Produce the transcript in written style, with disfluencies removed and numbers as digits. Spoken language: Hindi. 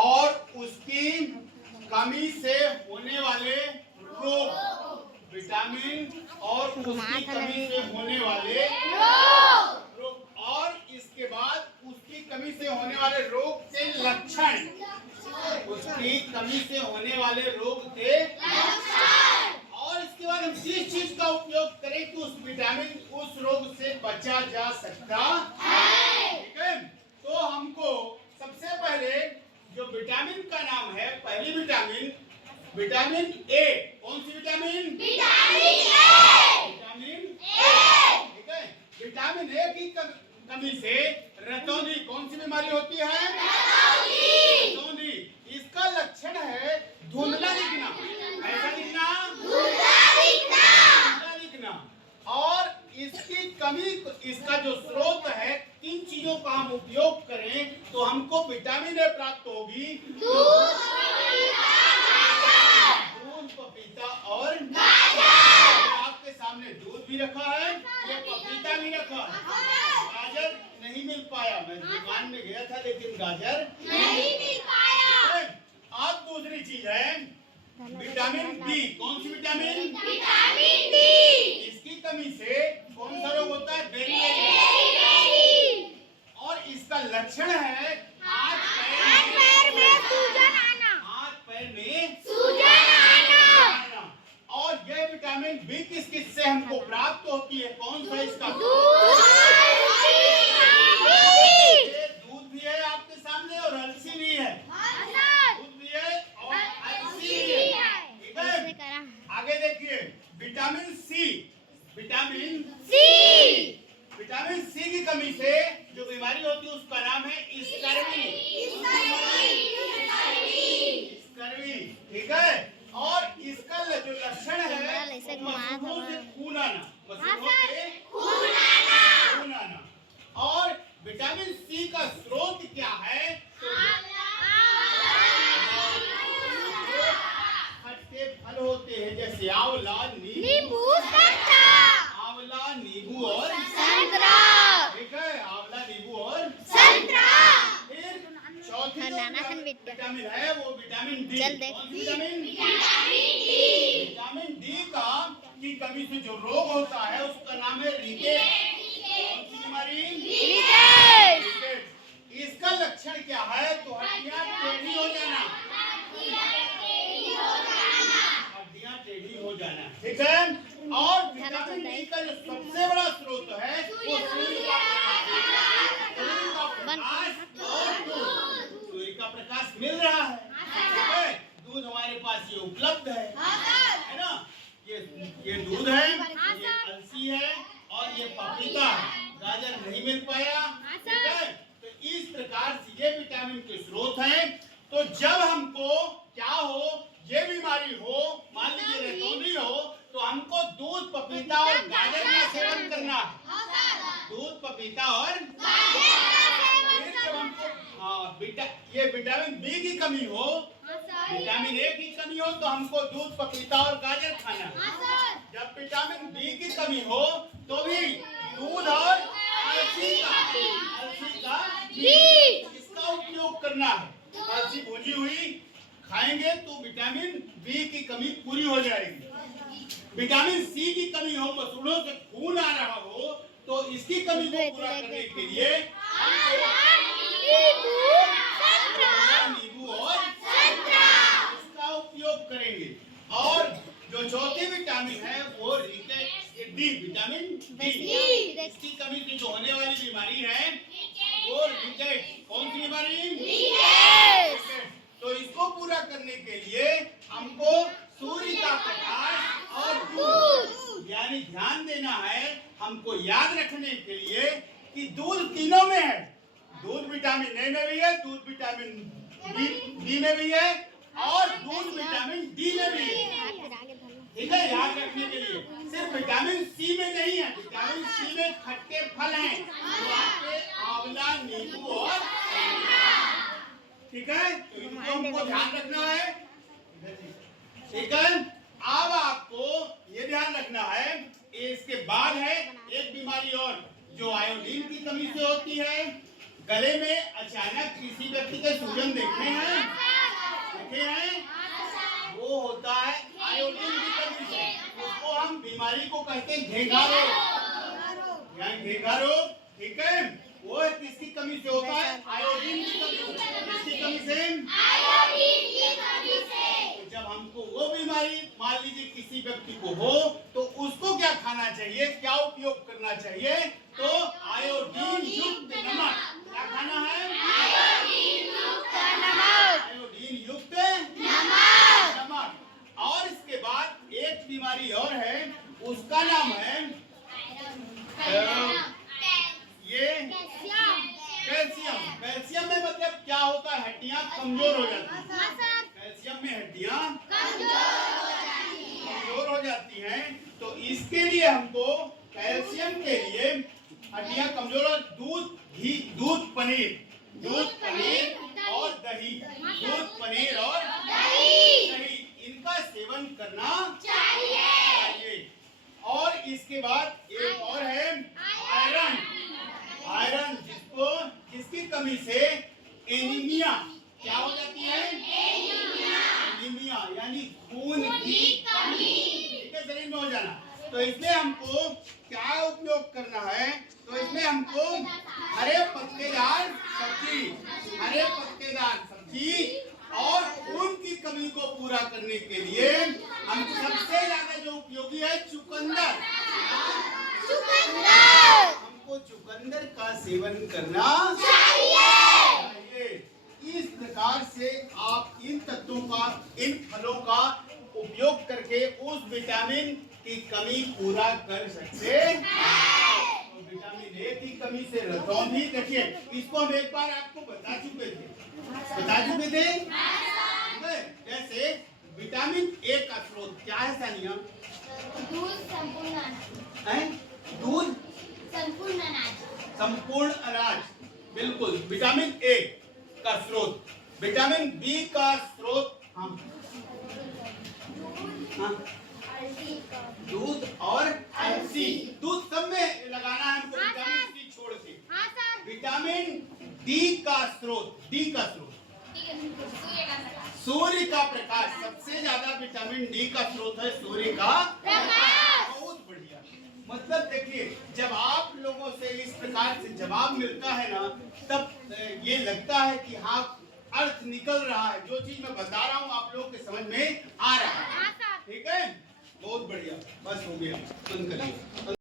और उसकी कमी से होने वाले रोग, विटामिन और उसकी कमी से होने वाले रोग, और इसके बाद उसकी कमी से होने वाले रोग के लक्षण, उसकी कमी से होने वाले रोग के लक्षण, और इसके बाद हम जिस चीज का उपयोग करें कि उस विटामिन उस रोग से बचा जा सकता है। ठीक है, तो हमको सबसे पहले जो विटामिन का नाम है, पहली विटामिन विटामिन ए। कौन सी vitamin? Vitamin A. Vitamin A. ठीक है, विटामिन ए की कमी से रतौंधी कौन सी बीमारी होती है? रतौंधी। इसका लक्षण है धुंधला दिखना। कैसा दिखना? धुंधला दिखना। और इसकी कमी, इसका जो स्रोत है, किन चीजों का हम उपयोग करें तो हमको विटामिन ए प्राप्त होगी? दूध, पपीता और गाजर। आपके सामने दूध भी रखा है, ये पपीता भी रखा है। गाजर नहीं मिल पाया, मैं दुकान में गया था लेकिन गाजर नहीं मिल पाया। अब दूसरी चीज है विटामिन डी। कौन सी विटामिन? Vitamin D. इसकी कमी से कौन सा रोग होता है? बेरी। और इसका लक्षण है हाथ पैर में सूजन आना। हाथ पैर में सूजन आना। और यह विटामिन बी किस किस से हमको प्राप्त होती है? कौन सा इसका? दूध भी है आपके सामने और अलसी भी है। दूध भी है और अलसी भी है। ठीक है, आगे देखिए विटामिन सी। विटामिन सी की कमी से जो बीमारी होती है उसका नाम है स्कर्वी। ठीक है, और इसका जो लक्षण है मसूड़ों से खून आना। और विटामिन सी का स्रोत क्या है? खट्टे फल होते हैं जैसे आंवला, नींबू, आंवला, नींबू और संतरा। ठीक है, आंवला, नींबू और संतरा। फिर चौथी विटामिन है वो विटामिन डी। विटामिन डी का की कमी से जो रोग होता है उसका नाम है रिकेट। कौन सी बीमारी? रिकेट। इसका लक्षण क्या है? तो हड्डियां टेढ़ी हो जाना। हड्डियां टेढ़ी हो जाना। ठीक है, और विटामिन डी का जो सबसे बड़ा स्रोत है वो सूर्य का प्रकाश और दूध। सूर्य का प्रकाश मिल रहा है। ठीक है, दूध हमारे पास ये उपलब्ध है ना? ये दूध है, ये अलसी है और ये पपीता है। गाजर नहीं मिल पाया। ठीक है, तो इस प्रकार से ये विटामिन के स्रोत हैं। तो जब हमको क्या हो, ये बीमारी हो, मान लीजिए रतौंधी हो, तो हमको दूध, पपीता और गाजर का सेवन करना है। दूध, पपीता और गाजर। जब हमको ये विटामिन बी की कमी हो, विटामिन ए की कमी हो, तो हमको दूध, पपीता और गाजर खाना है। जब विटामिन बी की कमी हो तो भी दूध और अलसी का इसका उपयोग करना है। अलसी भुनी हुई खाएंगे तो विटामिन बी की कमी पूरी हो जाएगी। विटामिन सी की कमी हो, मसूड़ों से खून आ रहा हो, तो इसकी कमी को पूरा करने के लिए नींबू और इसका उपयोग करेंगे। और जो चौथी विटामिन है वो डी, विटामिन डी। इसकी कमी से जो होने वाली बीमारी है वो रिकेट। कौन सी बीमारी? रिकेट। तो इसको पूरा करने के लिए हमको सूर्य का प्रकाश और दूध, यानी ध्यान देना है, हमको याद रखने के लिए कि दूध तीनों में है। दूध विटामिन ए में भी है, दूध विटामिन डी में भी है और दूध विटामिन डी में भी है। ठीक है, याद रखने के लिए सिर्फ विटामिन सी में नहीं है। विटामिन सी में खट्टे फल हैं जो आपके आंवला, नींबू और ठीक है, तो इनको हमको ध्यान रखना है। ठीक है, अब आपको ये ध्यान रखना है। इसके बाद है एक बीमारी और जो आयोडीन की कमी से होती है। गले में अचानक किसी व्यक्ति के सूजन देखे हैं? देखे हैं? वो होता है आयोडीन की कमी से। उसको हम बीमारी को कहते हैं घेंघा रोग, या घेंघा रोग, ठीक है? वो किसकी कमी से होता है? आयोडीन की कमी से। किसकी कमी से? आयोडीन की कमी से। तो जब हमको वो बीमारी मान लीजिए किसी व्यक्ति को हो तो उसको क्या खाना चाहिए, क्या उपयोग करना चाहिए? तो आयोडीन युक्त नमक। क्या खाना है? आयोडीन युक्त नमक। आयोडीन युक्त नमक। और इसके बाद एक बीमारी और है, उसका नाम है ये कैल्शियम। कैल्शियम में मतलब क्या होता है? हड्डियां कमजोर हो जाती हैं। कैल्शियम में हड्डियां कमजोर हो जाती हैं। तो इसके लिए हमको कैल्शियम के लिए हड्डियां कमजोर और दूध, घी, दूध पनीर और दही, दूध पनीर और दही, इनका सेवन करना चाहिए। और इसके बाद एक और है आयरन। आयरन जिसकी कमी से एनीमिया क्या हो जाती है? एनीमिया यानी खून की कमी, ठीक है, शरीर में हो जाना। तो इसमें हमको क्या उपयोग करना है? तो इसमें हमको हरे पत्तेदार सब्जी और खून की कमी को पूरा करने के लिए हम सबसे ज्यादा जो उपयोगी है चुकंदर। हमको चुकंदर का सेवन करना चाहिए। इस प्रकार से आप इन तत्वों का, इन फलों का उपयोग करके उस विटामिन की कमी पूरा कर सकते हैं। तो विटामिन ए की कमी से रतौंधी, देखिए इसको हम एक बार आपको बता चुके थे। जैसे विटामिन ए का स्रोत क्या है सानिया? दूध, संपूर्ण अनाज। दूध, संपूर्ण अनाज, बिल्कुल। विटामिन ए का स्रोत, विटामिन बी का स्रोत हम दूध और अलसी। दूध सब में लगाना है हमको, विटामिन सी छोड़ के। विटामिन डी का स्रोत, सूर्य का प्रकाश। सबसे ज्यादा विटामिन डी का स्रोत है सूर्य का प्रकाश। बहुत बढ़िया। मतलब देखिए, जब आप लोगों से इस प्रकार से जवाब मिलता है ना, तब ये लगता है कि हाँ अर्थ निकल रहा है, जो चीज मैं बता रहा हूँ आप लोगों के समझ में आ रहा है। ठीक है, बहुत बढ़िया। बस हो गया, बंद करिए।